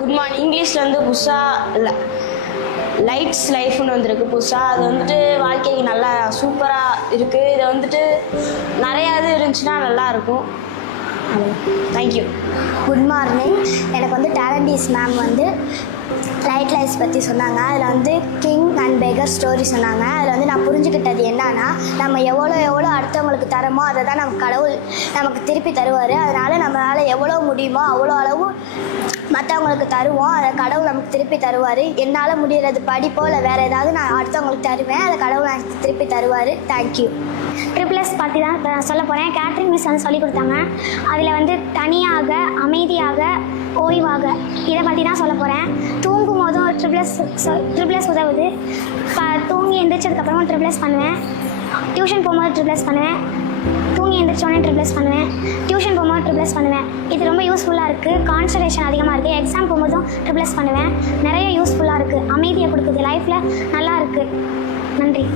Good morning. இங்கிலீஷில் வந்து புதுசாக லைட்ஸ் லைஃப்னு வந்திருக்கு புதுசாக. அது வந்துட்டு வாழ்க்கைக்கு நல்லா சூப்பராக இருக்குது. இதை வந்துட்டு நிறையா இது இருந்துச்சுன்னா நல்லாயிருக்கும். தேங்க்யூ. Good morning. எனக்கு வந்து டேலண்டிஸ் மேம் வந்து லைட் லைஃப்ஸ் பற்றி சொன்னாங்க. அதில் வந்து கிங் அண்ட் பெகர் ஸ்டோரி சொன்னாங்க. அதில் வந்து நான் புரிஞ்சுக்கிட்டது என்னன்னா, நம்ம எவ்வளோ அடுத்தவங்களுக்கு தரமோ அதை தான் நம்ம கடவுள் நமக்கு திருப்பி தருவார். அதனால் நம்மளால் எவ்வளோ முடியுமோ அவ்வளோ அளவு மற்றவங்களுக்கு தருவோம். அதை கடவுள் நமக்கு திருப்பி தருவார். என்னால் முடிகிறது படிப்போ இல்லை வேறு ஏதாவது நான் அடுத்தவங்களுக்கு தருவேன். அதை கடவுள் எனக்கு திருப்பி தருவார். தேங்க்யூ. ட்ரிபிள்எஸ் பற்றி தான் இப்போ நான் சொல்ல போகிறேன். கேட்ரிங் மிஸ் வந்து சொல்லிக் கொடுத்தாங்க. அதில் வந்து தனியாக, அமைதியாக, ஓய்வாக, இதை பற்றி தான் சொல்ல போகிறேன். தூங்கும் போதும் ட்ரிபிள்எஸ் உதவுது. தூங்கி எந்திரிச்சதுக்கப்புறமா ட்ரிபிள்எஸ் பண்ணுவேன். டியூஷன் போகும்போது ட்ரிபிள்எஸ் பண்ணுவேன். தூங்கி எந்திரிச்சோடனே ட்ரிபிள்எஸ் பண்ணுவேன். டியூஷன் போகும்போது ட்ரிபிள்எஸ் பண்ணுவேன். இது ரொம்ப யூஸ்ஃபுல்லாக இருக்குது. கான்சன்ட்ரேஷன் அதிகமாக இருக்குது. எக்ஸாம் போகும்போதும் ட்ரிபிள்எஸ் பண்ணுவேன். நிறைய யூஸ்ஃபுல்லாக இருக்குது. அமைதியை கொடுக்குது. லைஃப்பில் நல்லா இருக்குது. நன்றி.